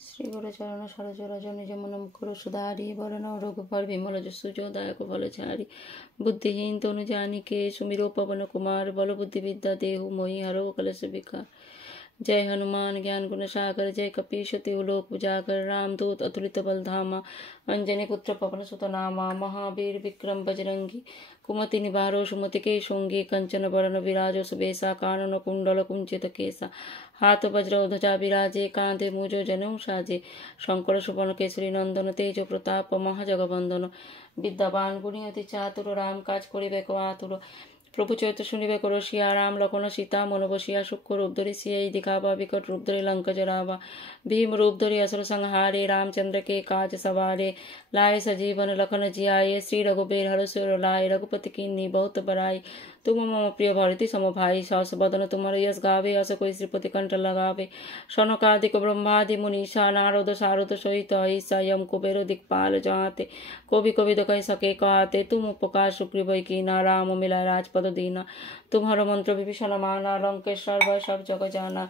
শ্রী গুরুচরণ সরজ রজনী যমন মুকুর সুধারি বরণ রঘুফল বিমল যশু দায়ক বল ছাড়ি बुद्धिहीन तनु जानिके सुमिरो पवन कुमार बल बुद्धि विद्या देहु मोहि हरो कलश विकार। जय हनुमान ज्ञान गुण सागर जय कपीश तिहुलोक उजागर रामदूत अतुलित बल धामा अंजनी पुत्र पवन सुत नामा महावीर विक्रम बजरंगी कुमति निवारो सुमति के शोंगी कंचन बरन विराजो सुबेसा कानन कुंडल कुंचित केसा हाथ वज्र ध्वजा विराजे कांधे मुजो जनऊ साजे शंकर सुवन केसरी नंदन तेज प्रताप महाजगवंदन विद्यावान गुणी अति चातुर राम काज करिबे को आतुर प्रभु चैत्र शुनिबे को रसिया राम लखन सीता मन बसिया सूक्ष्म रूप धरि सियई दिखावा विकट रूप धरि लंका जरावा भीम रूप धरि असुर संहारे रामचंद्र के काज सवारे लाए सजीवन लखन जियाए श्री रघुबीर हरषुर लाए रघुपति कीन्ही बहुत बड़ाई तुम मम प्रिय भरती सम भाई सहस बदन तुम्हारे यश गावे अस कोई श्रीपति कंठ लगावे शनकादिक ब्रह्मादि मुनीषा नारद सारद सहित ऐसा यम कुबेर दिक्पाल जहाते कोबि कोविद कह सके कहते तुम उपकार सुग्रीव की ना राम मिला राजपद दीना तुम्हारो मंत्र विभीषण माना लंकेश्वर भय सब जग जाना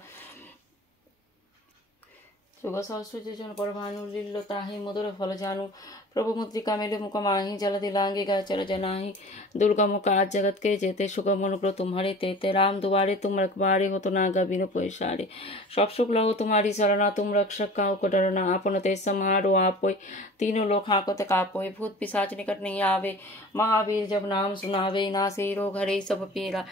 शुभ सहस्र जोजन पर भानु लील्लो ताहि मधुर फल जानू प्रभु मुद्रिका मेले मुख माही जलधि लांगे गाचर जनाही दुर्गम काज जगत के जेते सुगम अनुग्रह तुम्हारे तेते राम दुआरे तुम रखबारे हो तो नागा बिनु पैसारे सब सुख लहो तुम्हारी शरणा तुम रक्षक काहू को डरना आपन ते सम्हारो आपोय तीनों लोक हाकत कापोय भूत पिशाच निकट नहीं आवे महावीर जब नाम सुनावे नासे रोग हरे सब पीरा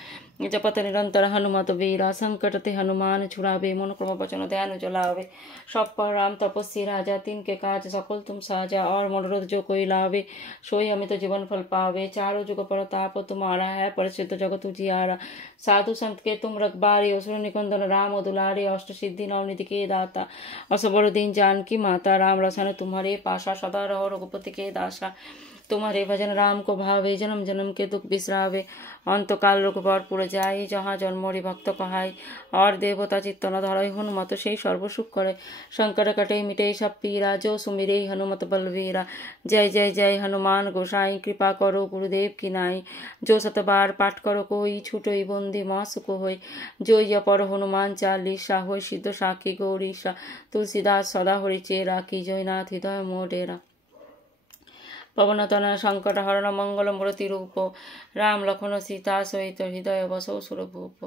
जपत निरंतर हनुमत वीरा संकट ते हनुमान छुड़ावे मन क्रम वचन ध्यान जलावे सब पर राम तपस्वी राजा तिनके काज सकल तुम साजा और मनोरथ जो कोई लावे सोई अमित जीवन फल पावे चारों जुग परताप तुम्हारा है प्रसिद्ध जगत उजियारा साधु संत के तुम रखबारे असुर निकंदन राम दुलारे अष्ट सिद्धि नवनिधि के दाता असबर दीन जानकी माता राम रसन तुम्हारे पासा सदा रहो रघुपति के दासा तुम्हारे भजन राम को भावे जन्म जन्म के दुख बिसरावे अंत काल रघुबर पुर जाए जहाँ जन्मोरी भक्त कहाय और देवता चित्त न धरय हनुमत से सर्व सुख करे शंकर कटे मिटे सब पीरा जो सुमिरे हनुमत बलवीरा जय जय जय हनुमान गोसाई कृपा करो गुरुदेव की नाई जो सतबार पाठ करो कोई छूटोई बंदी माँ सुख होय जो य पर हनुमान चालीसा होय सिद्ध साखी गौरीसा तुलसीदास सदा हरि चेरा की जयनाथ हृदय मोडेरा पवन तनय संकट हरण मंगल मूर्ति रूप राम लखन सीता सहित हृदय बसो सुरभूप।